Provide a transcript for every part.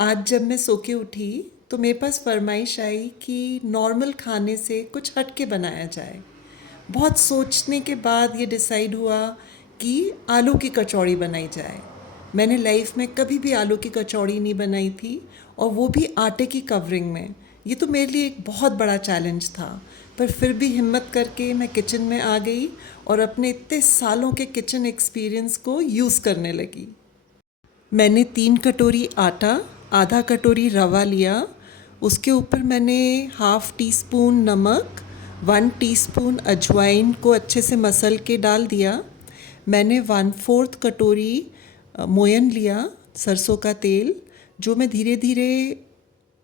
आज जब मैं सो के उठी तो मेरे पास फरमाइश आई कि नॉर्मल खाने से कुछ हट के बनाया जाए। बहुत सोचने के बाद ये डिसाइड हुआ कि आलू की कचौड़ी बनाई जाए। मैंने लाइफ में कभी भी आलू की कचौड़ी नहीं बनाई थी, और वो भी आटे की कवरिंग में। ये तो मेरे लिए एक बहुत बड़ा चैलेंज था, पर फिर भी हिम्मत करके मैं किचन में आ गई और अपने इतने सालों के किचन एक्सपीरियंस को यूज़ करने लगी। मैंने 3 कटोरी आटा, आधा कटोरी रवा लिया। उसके ऊपर मैंने हाफ़ टी स्पून नमक, 1 टीस्पून अजवाइन को अच्छे से मसल के डाल दिया। मैंने 1/4 कटोरी मोयन लिया, सरसों का तेल, जो मैं धीरे धीरे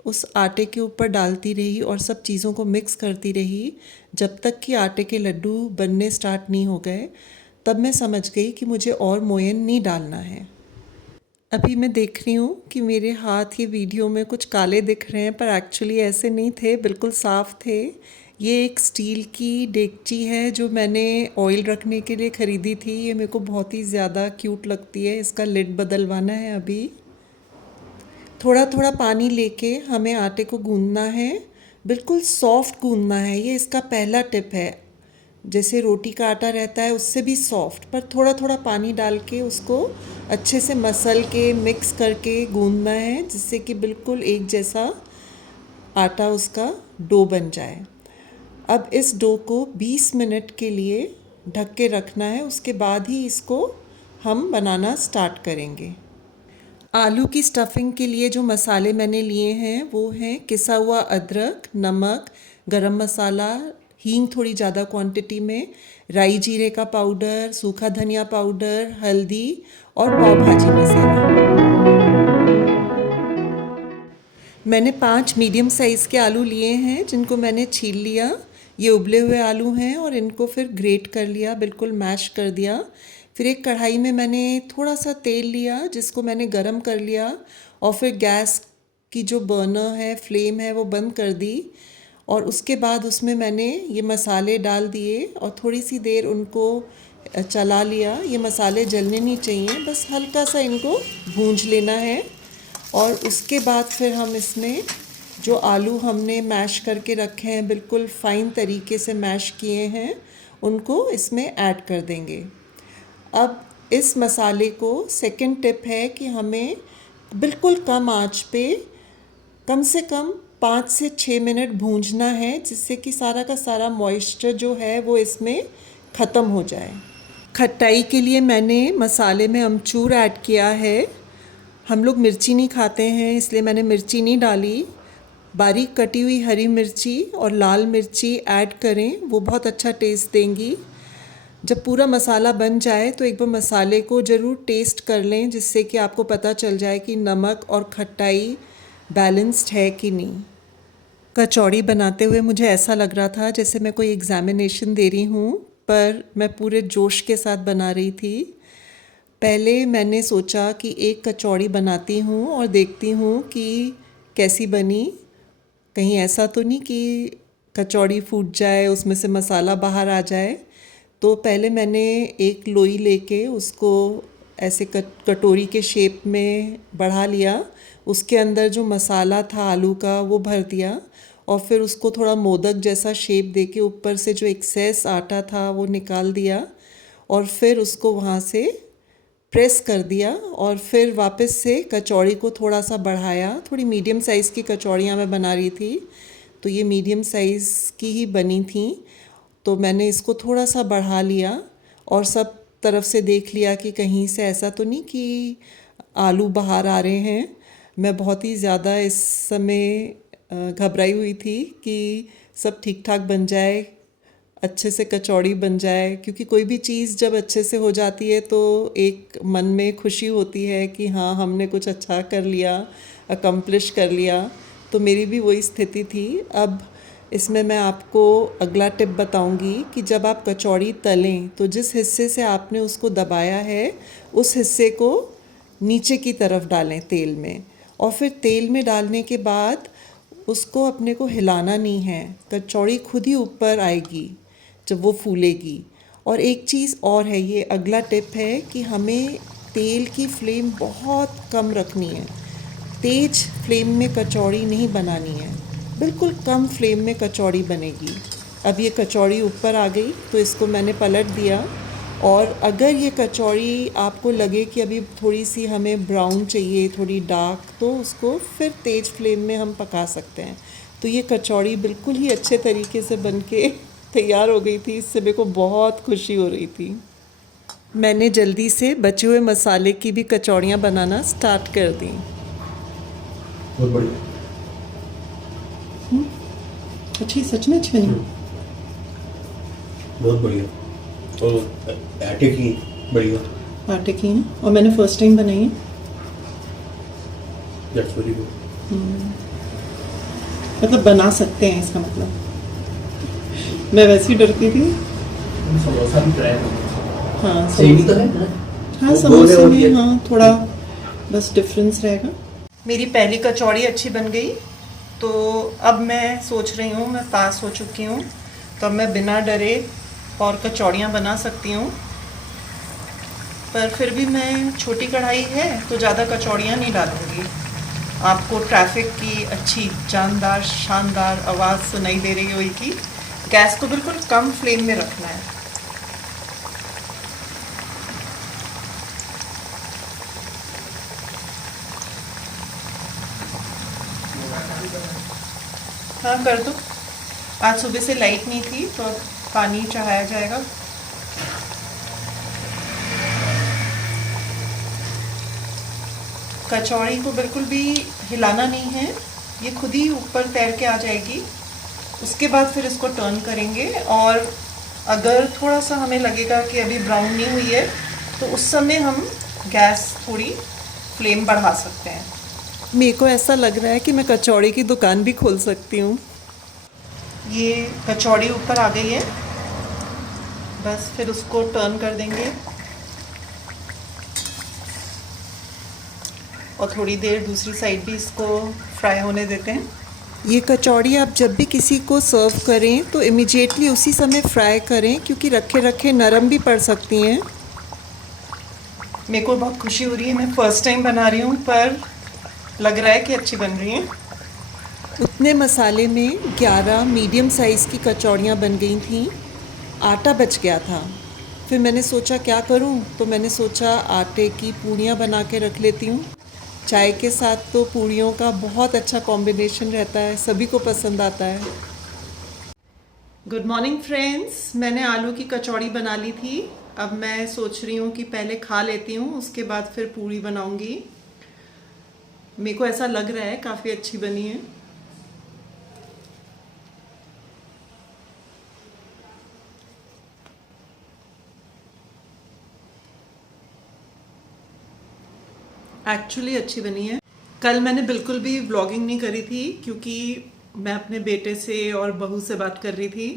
उस आटे के ऊपर डालती रही और सब चीज़ों को मिक्स करती रही जब तक कि आटे के लड्डू बनने स्टार्ट नहीं हो गए। तब मैं समझ गई कि मुझे और मोयन नहीं डालना है। अभी मैं देख रही हूँ कि मेरे हाथ ये वीडियो में कुछ काले दिख रहे हैं, पर एक्चुअली ऐसे नहीं थे, बिल्कुल साफ़ थे। ये एक स्टील की डेगची है जो मैंने ऑयल रखने के लिए ख़रीदी थी। ये मेरे को बहुत ही ज़्यादा क्यूट लगती है। इसका लिड बदलवाना है अभी। थोड़ा थोड़ा पानी लेके हमें आटे को गूंदना है, बिल्कुल सॉफ्ट गूंदना है। ये इसका पहला टिप है। जैसे रोटी का आटा रहता है उससे भी सॉफ्ट, पर थोड़ा थोड़ा पानी डाल के उसको अच्छे से मसल के मिक्स करके गूंदना है, जिससे कि बिल्कुल एक जैसा आटा उसका डो बन जाए। अब इस डो को 20 मिनट के लिए ढक के रखना है, उसके बाद ही इसको हम बनाना स्टार्ट करेंगे। आलू की स्टफिंग के लिए जो मसाले मैंने लिए हैं वो हैं किसा हुआ अदरक, नमक, गरम मसाला, हींग थोड़ी ज़्यादा क्वांटिटी में, राई जीरे का पाउडर, सूखा धनिया पाउडर, हल्दी और पाव भाजी मसाला। मैंने 5 मीडियम साइज़ के आलू लिए हैं जिनको मैंने छील लिया। ये उबले हुए आलू हैं और इनको फिर ग्रेट कर लिया, बिल्कुल मैश कर दिया। फिर एक कढ़ाई में मैंने थोड़ा सा तेल लिया जिसको मैंने गरम कर लिया, और फिर गैस की जो बर्नर है, फ्लेम है, वो बंद कर दी। और उसके बाद उसमें मैंने ये मसाले डाल दिए और थोड़ी सी देर उनको चला लिया। ये मसाले जलने नहीं चाहिए, बस हल्का सा इनको भूंज लेना है। और उसके बाद फिर हम इसमें जो आलू हमने मैश करके रखे हैं, बिल्कुल फ़ाइन तरीके से मैश किए हैं, उनको इसमें ऐड कर देंगे। अब इस मसाले को, सेकंड टिप है कि हमें बिल्कुल कम आंच पे कम से कम 5 से 6 मिनट भूंजना है, जिससे कि सारा का सारा मॉइस्चर जो है वो इसमें ख़त्म हो जाए। खट्टाई के लिए मैंने मसाले में अमचूर ऐड किया है। हम लोग मिर्ची नहीं खाते हैं, इसलिए मैंने मिर्ची नहीं डाली। बारीक कटी हुई हरी मिर्ची और लाल मिर्ची ऐड करें, वो बहुत अच्छा टेस्ट देंगी। जब पूरा मसाला बन जाए तो एक बार मसाले को ज़रूर टेस्ट कर लें, जिससे कि आपको पता चल जाए कि नमक और खट्टाई बैलेंस्ड है कि नहीं। कचौड़ी बनाते हुए मुझे ऐसा लग रहा था जैसे मैं कोई एग्ज़ामिनेशन दे रही हूँ, पर मैं पूरे जोश के साथ बना रही थी। पहले मैंने सोचा कि एक कचौड़ी बनाती हूँ और देखती हूँ कि कैसी बनी। कहीं ऐसा तो नहीं कि कचौड़ी फूट जाए, उसमें से मसाला बाहर आ जाए। तो पहले मैंने एक लोई लेके उसको ऐसे कटोरी के शेप में बढ़ा लिया। उसके अंदर जो मसाला था आलू का वो भर दिया, और फिर उसको थोड़ा मोदक जैसा शेप देके ऊपर से जो एक्सेस आटा था वो निकाल दिया, और फिर उसको वहाँ से प्रेस कर दिया। और फिर वापस से कचौड़ी को थोड़ा सा बढ़ाया। थोड़ी मीडियम साइज़ की कचौड़ियाँ मैं बना रही थी, तो ये मीडियम साइज़ की ही बनी थी। तो मैंने इसको थोड़ा सा बढ़ा लिया और सब तरफ से देख लिया कि कहीं से ऐसा तो नहीं कि आलू बाहर आ रहे हैं। मैं बहुत ही ज़्यादा इस समय घबराई हुई थी कि सब ठीक ठाक बन जाए, अच्छे से कचौड़ी बन जाए, क्योंकि कोई भी चीज़ जब अच्छे से हो जाती है तो एक मन में खुशी होती है कि हाँ, हमने कुछ अच्छा कर लिया, अकम्प्लिश कर लिया। तो मेरी भी वही स्थिति थी। अब इसमें मैं आपको अगला टिप बताऊंगी कि जब आप कचौड़ी तलें तो जिस हिस्से से आपने उसको दबाया है उस हिस्से को नीचे की तरफ डालें तेल में, और फिर तेल में डालने के बाद उसको अपने को हिलाना नहीं है। कचौड़ी खुद ही ऊपर आएगी जब वो फूलेगी। और एक चीज़ और है, ये अगला टिप है कि हमें तेल की फ्लेम बहुत कम रखनी है। तेज फ्लेम में कचौड़ी नहीं बनानी है, बिल्कुल कम फ्लेम में कचौड़ी बनेगी। अब ये कचौड़ी ऊपर आ गई तो इसको मैंने पलट दिया। और अगर ये कचौड़ी आपको लगे कि अभी थोड़ी सी हमें ब्राउन चाहिए, थोड़ी डार्क, तो उसको फिर तेज़ फ्लेम में हम पका सकते हैं। तो ये कचौड़ी बिल्कुल ही अच्छे तरीके से बन के तैयार हो गई थी। इससे मेरे को बहुत खुशी हो रही थी। मैंने जल्दी से बचे हुए मसाले की भी कचौड़ियाँ बनाना स्टार्ट कर दी। बहुत बढ़िया। अच्छी, सच में अच्छी बनी। बहुत बढ़िया। और आटे की बढ़िया। आटे की हैं और मैंने फर्स्ट टाइम बनाई है। That's very good. मतलब बना सकते हैं, इसका मतलब। मैं वैसे ही डरती थी। समोसा भी ट्राई करो। हाँ, सेम ही तो है ना? हाँ, वो समोसे गोले में होती है। हाँ थोड़ा बस डिफरेंस रहेगा। मेरी पहली कचौड़ी अच्छी बन गई, तो अब मैं सोच रही हूँ, मैं पास हो चुकी हूँ, तो अब मैं बिना डरे और कचौड़ियाँ बना सकती हूँ। पर फिर भी मैं, छोटी कढ़ाई है तो ज़्यादा कचौड़ियाँ नहीं डालूँगी। आपको ट्रैफिक की अच्छी जानदार शानदार आवाज़ सुनाई दे रही होगी। गैस को बिल्कुल कम फ्लेम में रखना है। हाँ, कर दो। आज सुबह से लाइट नहीं थी तो अब पानी चढ़ाया जाएगा। कचौड़ी को बिल्कुल भी हिलाना नहीं है, ये खुद ही ऊपर तैर के आ जाएगी। उसके बाद फिर इसको टर्न करेंगे, और अगर थोड़ा सा हमें लगेगा कि अभी ब्राउन नहीं हुई है तो उस समय हम गैस थोड़ी फ्लेम बढ़ा सकते हैं। मेरे को ऐसा लग रहा है कि मैं कचौड़ी की दुकान भी खोल सकती हूँ। ये कचौड़ी ऊपर आ गई है, बस फिर उसको टर्न कर देंगे और थोड़ी देर दूसरी साइड भी इसको फ्राई होने देते हैं। ये कचौड़ी आप जब भी किसी को सर्व करें तो इमीडिएटली उसी समय फ्राई करें, क्योंकि रखे रखे नरम भी पड़ सकती हैं। मेरे को बहुत खुशी हो रही है, मैं फ़र्स्ट टाइम बना रही हूँ, पर लग रहा है कि अच्छी बन रही हैं। उतने मसाले में 11 मीडियम साइज़ की कचौड़ियाँ बन गई थीं। आटा बच गया था। फिर मैंने सोचा क्या करूँ, तो मैंने सोचा आटे की पूड़ियाँ बना के रख लेती हूँ। चाय के साथ तो पूड़ियों का बहुत अच्छा कॉम्बिनेशन रहता है, सभी को पसंद आता है। गुड मॉर्निंग फ्रेंड्स, मैंने आलू की कचौड़ी बना ली थी। अब मैं सोच रही हूँ कि पहले खा लेती हूँ, उसके बाद फिर पूड़ी बनाऊँगी। मेरे को ऐसा लग रहा है काफ़ी अच्छी बनी है। एक्चुअली अच्छी बनी है। कल मैंने बिल्कुल भी व्लॉगिंग नहीं करी थी, क्योंकि मैं अपने बेटे से और बहू से बात कर रही थी,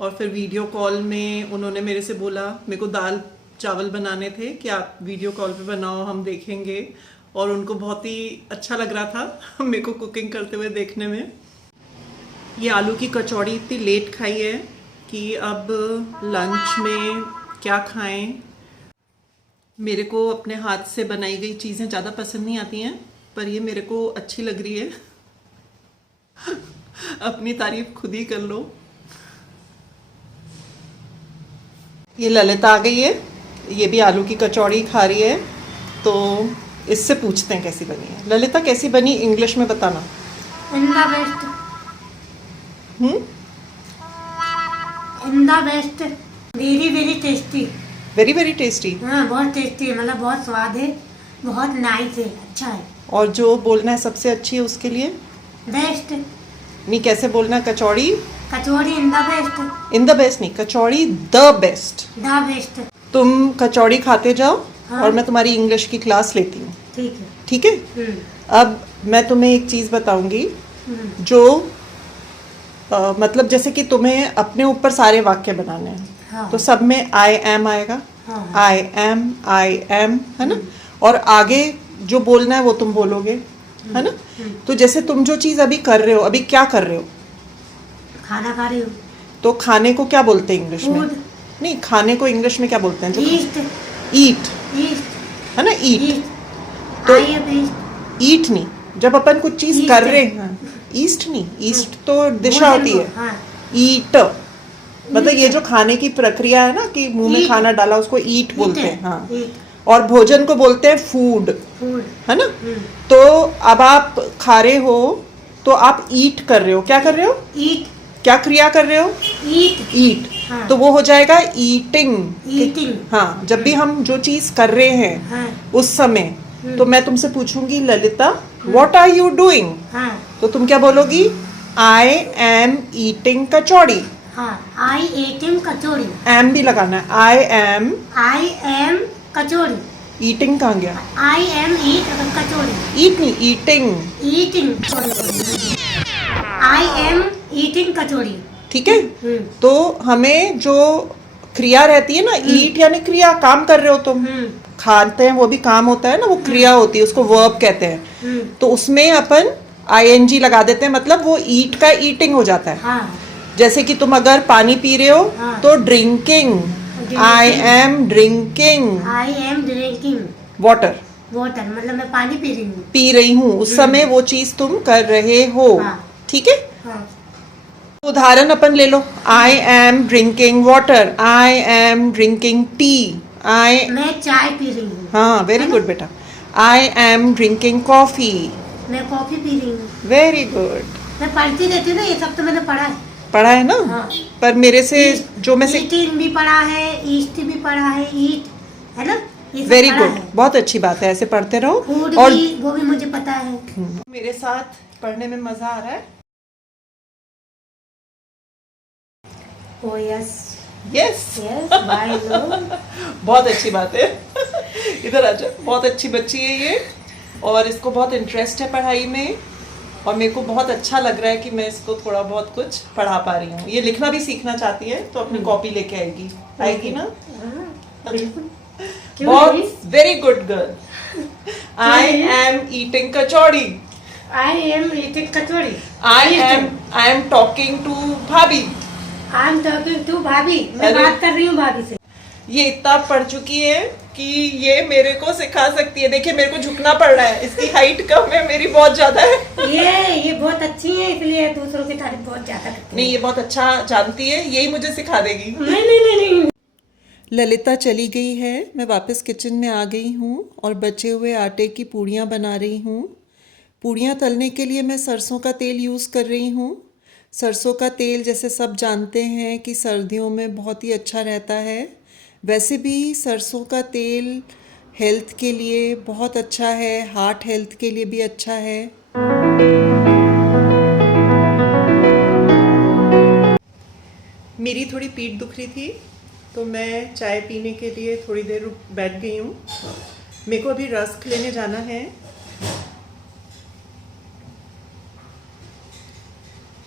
और फिर वीडियो कॉल में उन्होंने मेरे से बोला, मेरे को दाल चावल बनाने थे कि आप वीडियो कॉल पे बनाओ, हम देखेंगे। और उनको बहुत ही अच्छा लग रहा था मेरे को कुकिंग करते हुए देखने में। ये आलू की कचौड़ी इतनी लेट खाई है कि अब लंच में क्या खाएं। मेरे को अपने हाथ से बनाई गई चीज़ें ज़्यादा पसंद नहीं आती हैं, पर ये मेरे को अच्छी लग रही है अपनी तारीफ खुद ही कर लो। ये ललिता आ गई है, ये भी आलू की कचौड़ी खा रही है, तो इससे पूछते हैं कैसी बनी है। ललिता, कैसी बनी, इंग्लिश में बताना। In the best. In the best. Very very tasty. Very very tasty. हाँ, बहुत टेस्टी है, मतलब बहुत स्वाद है, बहुत नाइस है, अच्छा है। और जो बोलना है सबसे अच्छी है उसके लिए बेस्ट। नहीं, कैसे बोलना है? Kachori kachori in the best. In the best नहीं, kachori the best. The best. तुम कचौड़ी खाते जाओ, हाँ। और मैं तुम्हारी इंग्लिश की क्लास लेती हूँ, ठीक है। ठीक है? अब मैं तुम्हें एक चीज़ बताऊंगी, जो मतलब जैसे कि तुम्हें अपने ऊपर सारे वाक्य बनाने हैं। हाँ। तो सब में आई एम आएगा, हाँ। आई एम, है ना? और आगे जो बोलना है वो तुम बोलोगे, है ना? तो जैसे तुम जो चीज़ अभी कर रहे हो, अभी क्या कर रहे हो? खाना खा रही हूँ। तो खाने को क्या बोलते हैं इंग्लिश में? Food. नहीं, खाने को इंग्लिश में क्या बोलते हैं? ईस्ट। ईट, ईस्ट। है ना? ईट। ईस्ट। तो आई एम ईस्ट। ईट नहीं, जब अपन कुछ चीज ईस्ट कर है। रहे हैं, ईस्ट नहीं, ईस्ट तो दिशा भोजन होती को, है। हाँ ईट मतलब ये जो खाने की प्रक्रिया है ना, कि मुंह में ईट। खाना डाला, उसको ईट बोलते है, हैं। हाँ, ईट और भोजन को बोलते हैं फूड, फूड है ना। तो अब आप खा रहे हो तो आप ईट कर रहे हो। क्या कर रहे हो? ईट क्या क्रिया कर रहे हो? ईट ईट। हाँ। तो वो हो जाएगा ईटिंग। ईटिंग हाँ, जब भी हम जो चीज कर रहे हैं हाँ उस समय, तो मैं तुमसे पूछूंगी, Lalita what are you doing? हाँ तो तुम क्या बोलोगी? आई एम ईटिंग कचौड़ी। हाँ आई एटिंग कचौड़ी एम भी लगाना है। I am I am kachori eating कहाँ गया? I am eat kachori eat नहीं, eating. Eating I am eating kachori ठीक है। तो हमें जो क्रिया रहती है ना, ईट यानी क्रिया, काम कर रहे हो तुम, खाते हैं वो भी काम होता है ना, वो क्रिया होती है, उसको वर्ब कहते हैं। तो उसमें अपन आईएनजी लगा देते हैं, मतलब वो ईट का ईटिंग हो जाता है। हाँ जैसे कि तुम अगर पानी पी रहे हो हाँ। तो drinking, I am drinking I am drinking water, water, मतलब मैं पानी पी रही हूँ। पी रही हूँ, उस समय वो चीज तुम कर रहे हो। हाँ। ठीक है। हाँ उदाहरण अपन ले लो, I am drinking water, I am drinking tea, I, मैं चाय पी रही हूँ। हाँ वेरी गुड बेटा, आई एम ड्रिंकिंग कॉफी, मैं कॉफी पी रही हूँ। Very good. मैं पढ़ती रहती हूँ ना, ये सब तो मैंने पढ़ा है। पढ़ा है ना। हाँ। पर मेरे से जो मैं से ईटिंग भी पढ़ा है, ईस्ट भी पढ़ा है, ईट है ना, ये सब वेरी पढ़ा गुड, है। बहुत अच्छी बात है, ऐसे पढ़ते रहो। फूड और भी, वो भी मुझे पता है। मेरे साथ पढ़ने में मजा आ रहा है। Oh yes yes yes bye लो। बहुत अच्छी बात है। इधर आ जाओ, बहुत अच्छी बच्ची है ये, और इसको बहुत इंटरेस्ट है पढ़ाई में, और मेरे को बहुत अच्छा लग रहा है कि मैं इसको थोड़ा बहुत कुछ पढ़ा पा रही हूँ। ये लिखना भी सीखना चाहती है, तो अपनी कॉपी लेके आएगी, आएगी ना। बहुत very good girl. I am eating kachori, I am eating kachori, I am talking to bhabhi, I am talking to भाभी, मैं अरे। बात कर रही हूँ भाभी से। ये इतना पढ़ चुकी है कि ये मेरे को सिखा सकती है। देखिए मेरे को झुकना पड़ रहा है, इसकी हाइट कम है, मेरी बहुत ज्यादा है। ये बहुत अच्छी है, इसलिए दूसरों की तारीफ बहुत ज्यादा करती है। नहीं, ये बहुत अच्छा जानती है, यही मुझे सिखा देगी। नहीं नहीं नहीं नहीं। ललिता चली गई है, मैं वापस किचन में आ गई हूँ और बचे हुए आटे की पूड़ियाँ बना रही हूँ। पूड़ियाँ तलने के लिए मैं सरसों का तेल यूज़ कर रही हूँ। सरसों का तेल जैसे सब जानते हैं कि सर्दियों में बहुत ही अच्छा रहता है। वैसे भी सरसों का तेल हेल्थ के लिए बहुत अच्छा है, हार्ट हेल्थ के लिए भी अच्छा है। मेरी थोड़ी पीठ दुख रही थी, तो मैं चाय पीने के लिए थोड़ी देर बैठ गई हूँ। मेरे को अभी रस्क लेने जाना है,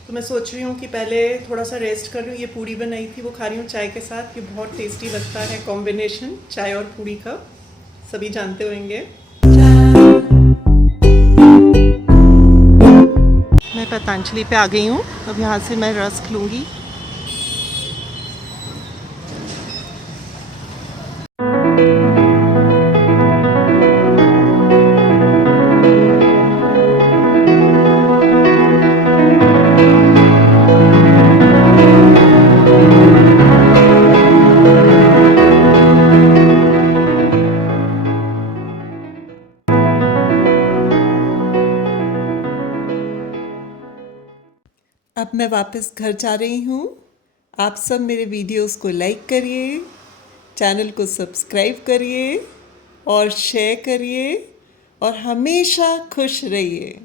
तो मैं सोच रही हूँ कि पहले थोड़ा सा रेस्ट कर लूँ। ये पूड़ी बनाई थी वो खा रही हूँ चाय के साथ। ये बहुत टेस्टी लगता है कॉम्बिनेशन चाय और पूड़ी का, सभी जानते होंगे। मैं पतंजलि पे आ गई हूँ, अब यहाँ से मैं रस्क लूँगी। अब मैं वापस घर जा रही हूँ। आप सब मेरे वीडियोस को लाइक करिए, चैनल को सब्सक्राइब करिए और शेयर करिए, और हमेशा खुश रहिए।